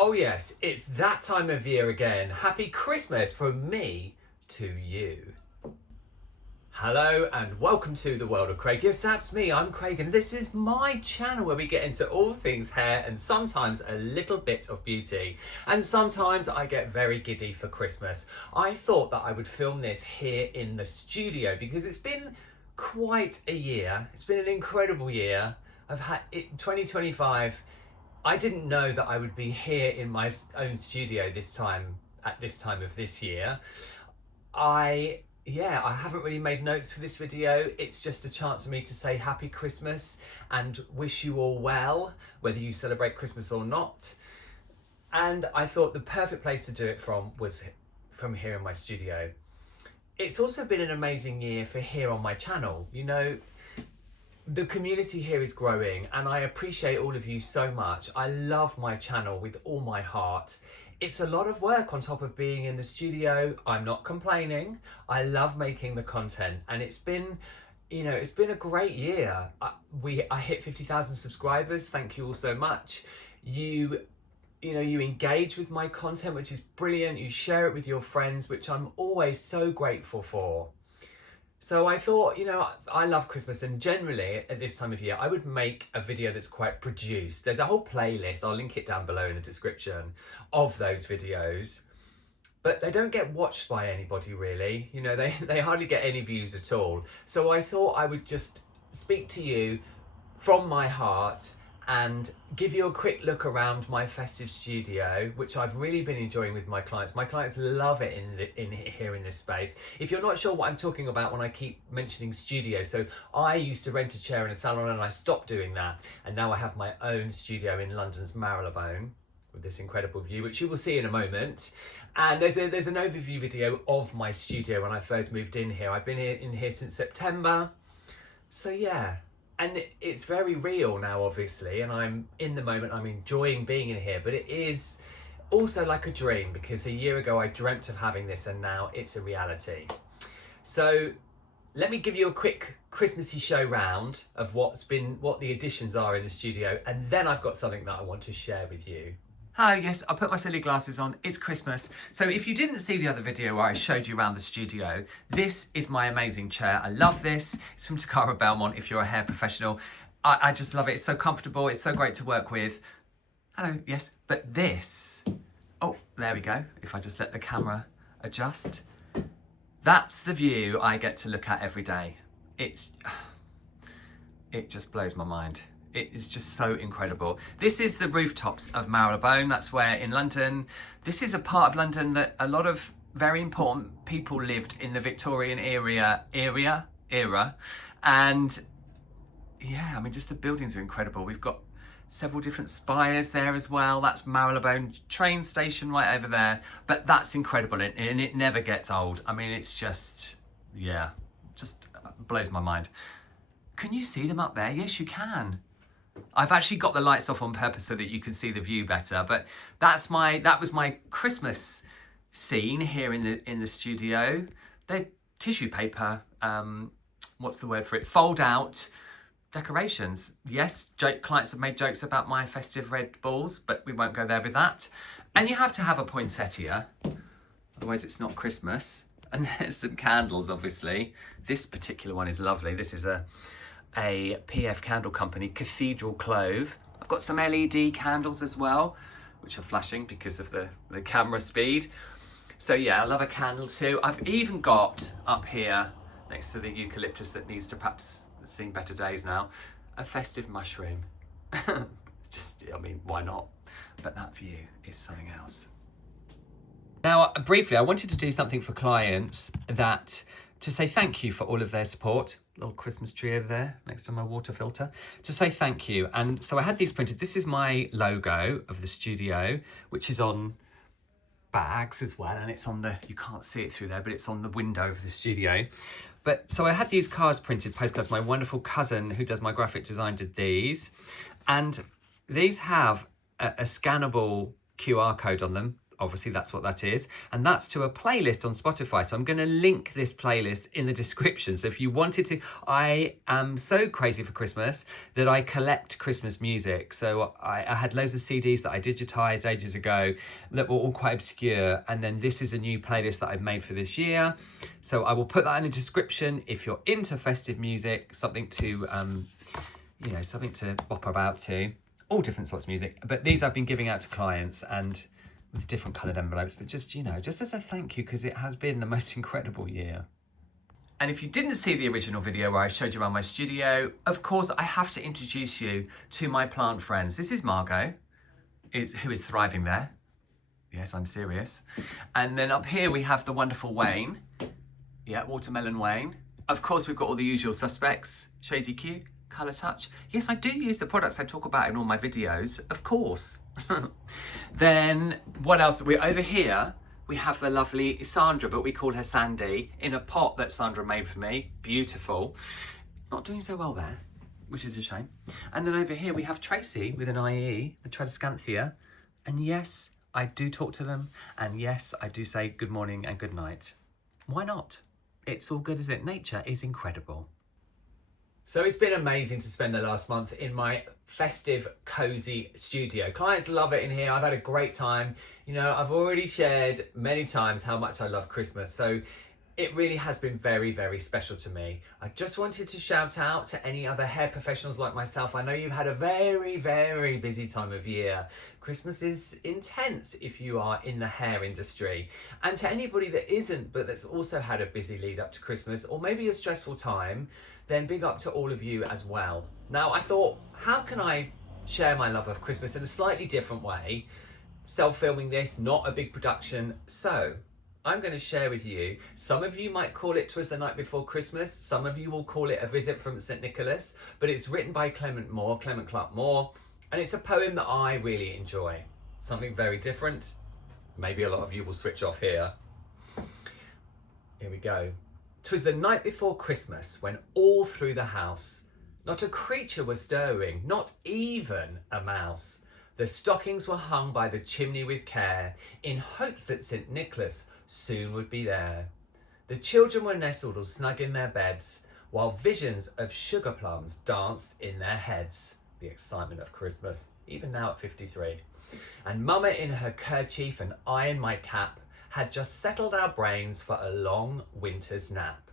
Oh yes, it's that time of year again. Happy Christmas from me to you. Hello and welcome to the world of Craig. Yes, that's me, I'm Craig, and this is my channel where we get into all things hair and sometimes a little bit of beauty. And sometimes I get very giddy for Christmas. I thought that I would film this here in the studio because it's been quite a year. It's been an incredible year. I've had it 2025. I didn't know that I would be here in my own studio at this time of this year. I haven't really made notes for this video. It's just a chance for me to say happy Christmas and wish you all well, whether you celebrate Christmas or not. And I thought the perfect place to do it from was from here in my studio. It's also been an amazing year for here on my channel. You know, the community here is growing and I appreciate all of you so much. I love my channel with all my heart. It's a lot of work on top of being in the studio. I'm not complaining. I love making the content and it's been a great year. I hit 50,000 subscribers. Thank you all so much. You engage with my content, which is brilliant. You share it with your friends, which I'm always so grateful for. So I thought, I love Christmas and generally at this time of year, I would make a video that's quite produced. There's a whole playlist, I'll link it down below in the description, of those videos. But they don't get watched by anybody really. They hardly get any views at all. So I thought I would just speak to you from my heart and give you a quick look around my festive studio, which I've really been enjoying with my clients. My clients love it here in this space. If you're not sure what I'm talking about when I keep mentioning studio, so I used to rent a chair in a salon and I stopped doing that. And now I have my own studio in London's Marylebone with this incredible view, which you will see in a moment. And there's an overview video of my studio when I first moved in here. I've been in here since September. So yeah. And it's very real now, obviously, and I'm enjoying being in here, but it is also like a dream because a year ago I dreamt of having this and now it's a reality. So let me give you a quick Christmassy show round of what the additions are in the studio, and then I've got something that I want to share with you. Hello, yes, I put my silly glasses on, it's Christmas. So if you didn't see the other video where I showed you around the studio, this is my amazing chair. I love this. It's from Takara Belmont if you're a hair professional. I just love it, it's so comfortable, it's so great to work with. Hello, yes, but this, oh, there we go. If I just let the camera adjust. That's the view I get to look at every day. It just blows my mind. It is just so incredible. This is the rooftops of Marylebone. That's where in London, this is a part of London that a lot of very important people lived in the Victorian era. And yeah, just the buildings are incredible. We've got several different spires there as well. That's Marylebone train station right over there. But that's incredible and it never gets old. It's just, yeah, just blows my mind. Can you see them up there? Yes, you can. I've actually got the lights off on purpose so that you can see the view better, but that was my Christmas scene here in the studio. They're tissue paper, what's the word for it? Fold out decorations. Yes, clients have made jokes about my festive red balls, but we won't go there with that. And you have to have a poinsettia, otherwise it's not Christmas. And there's some candles, obviously. This particular one is lovely. This is a PF candle company, Cathedral Clove. I've got some LED candles as well, which are flashing because of the camera speed. So yeah, I love a candle too. I've even got up here, next to the eucalyptus that needs to perhaps see better days now, a festive mushroom. Why not? But that view is something else. Now, briefly, I wanted to do something for clients to say thank you for all of their support. Little Christmas tree over there next to my water filter. To say thank you. And so I had these printed. This is my logo of the studio, which is on bags as well. And it's on you can't see it through there, but it's on the window of the studio. But so I had these cards printed, postcards. My wonderful cousin who does my graphic design did these. And these have a scannable QR code on them. Obviously, that's what that is. And that's to a playlist on Spotify. So I'm going to link this playlist in the description. So if you wanted to, I am so crazy for Christmas that I collect Christmas music. So I had loads of CDs that I digitized ages ago that were all quite obscure. And then this is a new playlist that I've made for this year. So I will put that in the description if you're into festive music, something to, something to bop about to. All different sorts of music, but these I've been giving out to clients and with different coloured envelopes, but just as a thank you, because it has been the most incredible year. And if you didn't see the original video where I showed you around my studio, of course I have to introduce you to my plant friends. This is Margot, who is thriving there. Yes, I'm serious. And then up here we have the wonderful Wayne. Yeah, Watermelon Wayne. Of course we've got all the usual suspects, Shady Q, Colour Touch. Yes, I do use the products I talk about in all my videos, of course. Then what else? We're over here. We have the lovely Sandra, but we call her Sandy, in a pot that Sandra made for me. Beautiful. Not doing so well there, which is a shame. And then over here we have Tracy with an IE, the Tradescanthia. And yes, I do talk to them. And yes, I do say good morning and good night. Why not? It's all good, isn't it? Nature is incredible. So it's been amazing to spend the last month in my festive, cosy studio. Clients love it in here. I've had a great time. I've already shared many times how much I love Christmas. So it really has been very, very special to me. I just wanted to shout out to any other hair professionals like myself. I know you've had a very, very busy time of year. Christmas is intense if you are in the hair industry. And to anybody that isn't, but that's also had a busy lead up to Christmas, or maybe a stressful time, then big up to all of you as well. Now, I thought, how can I share my love of Christmas in a slightly different way? Self-filming this, not a big production. So I'm going to share with you, some of you might call it 'Twas the Night Before Christmas, some of you will call it A Visit from St. Nicholas, but it's written by Clement Clarke Moore, and it's a poem that I really enjoy. Something very different. Maybe a lot of you will switch off here. Here we go. 'Twas the night before Christmas, when all through the house not a creature was stirring, not even a mouse. The stockings were hung by the chimney with care, in hopes that St. Nicholas soon would be there. The children were nestled all snug in their beds, while visions of sugar plums danced in their heads. The excitement of Christmas, even now at 53. And Mama in her kerchief and I in my cap had just settled our brains for a long winter's nap.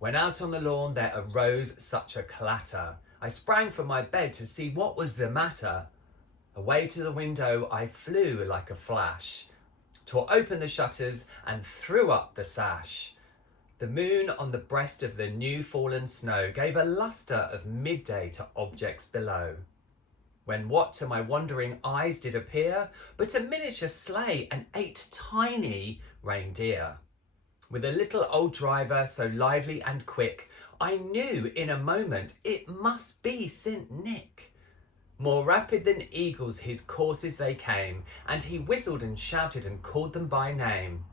When out on the lawn there arose such a clatter, I sprang from my bed to see what was the matter. Away to the window I flew like a flash, tore open the shutters and threw up the sash. The moon on the breast of the new fallen snow gave a lustre of midday to objects below. When what to my wondering eyes did appear but a miniature sleigh and 8 tiny reindeer. With a little old driver so lively and quick, I knew in a moment it must be St. Nick. More rapid than eagles his courses they came, and he whistled and shouted and called them by name.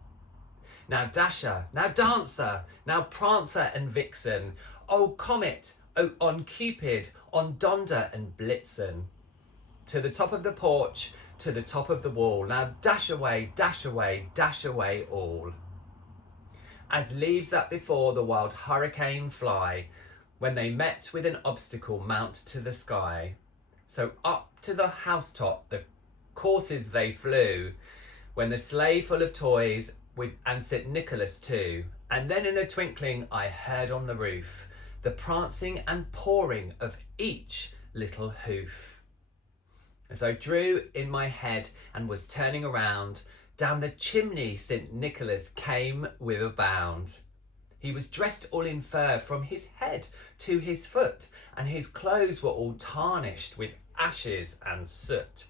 Now Dasher, now Dancer, now Prancer and Vixen, oh Comet, oh on Cupid, on Donder and Blitzen. To the top of the porch, to the top of the wall, now dash away, dash away, dash away all. As leaves that before the wild hurricane fly, when they met with an obstacle mount to the sky. So up to the housetop the courses they flew, when the sleigh full of toys and St. Nicholas too. And then in a twinkling I heard on the roof the prancing and pawing of each little hoof. As I drew in my head and was turning around, down the chimney St. Nicholas came with a bound. He was dressed all in fur from his head to his foot, and his clothes were all tarnished with ashes and soot.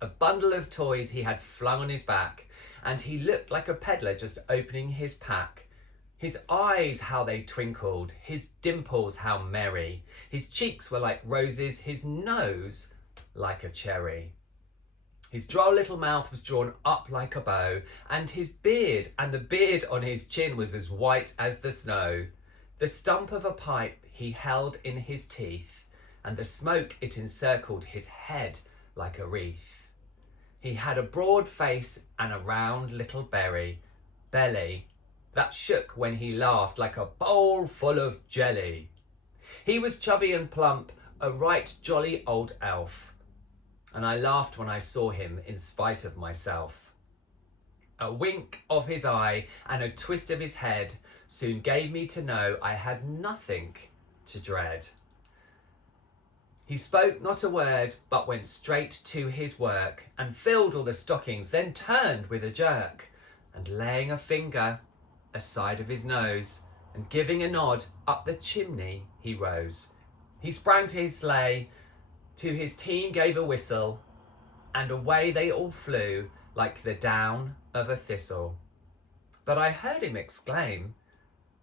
A bundle of toys he had flung on his back, and he looked like a peddler just opening his pack. His eyes, how they twinkled, his dimples, how merry. His cheeks were like roses, his nose like a cherry. His droll little mouth was drawn up like a bow, and his beard and the beard on his chin was as white as the snow. The stump of a pipe he held in his teeth, and the smoke it encircled his head like a wreath. He had a broad face and a round little belly that shook when he laughed like a bowl full of jelly. He was chubby and plump, a right jolly old elf, and I laughed when I saw him in spite of myself. A wink of his eye and a twist of his head soon gave me to know I had nothing to dread. He spoke not a word, but went straight to his work and filled all the stockings, then turned with a jerk, and laying a finger aside of his nose and giving a nod up the chimney he rose. He sprang to his sleigh, to his team gave a whistle, and away they all flew like the down of a thistle. But I heard him exclaim,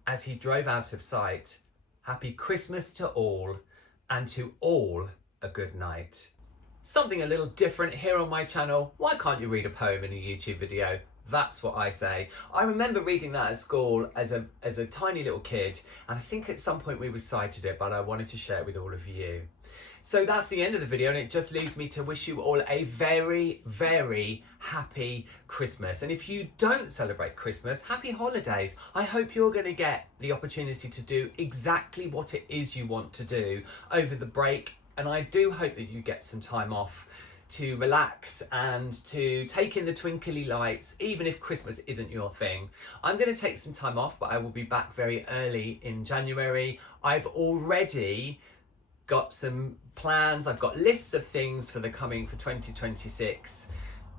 as he drove out of sight, "Happy Christmas to all, and to all a good night." Something a little different here on my channel. Why can't you read a poem in a YouTube video? That's what I say. I remember reading that at school as a tiny little kid, and I think at some point we recited it, but I wanted to share it with all of you. So that's the end of the video, and it just leaves me to wish you all a very, very happy Christmas. And if you don't celebrate Christmas, happy holidays. I hope you're going to get the opportunity to do exactly what it is you want to do over the break. And I do hope that you get some time off to relax and to take in the twinkly lights, even if Christmas isn't your thing. I'm going to take some time off, but I will be back very early in January. I've already got some plans. I've got lists of things for 2026,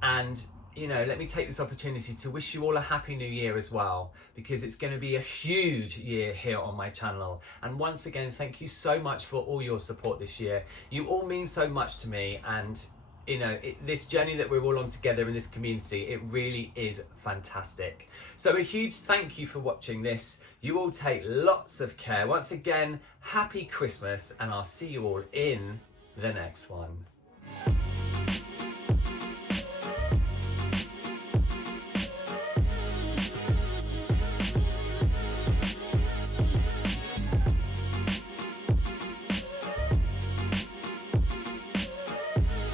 and let me take this opportunity to wish you all a happy new year as well, because it's going to be a huge year here on my channel. And once again, thank you so much for all your support this year. You all mean so much to me, and this journey that we're all on together in this community, it really is fantastic. So a huge thank you for watching this. You all take lots of care. Once again, happy Christmas, and I'll see you all in the next one.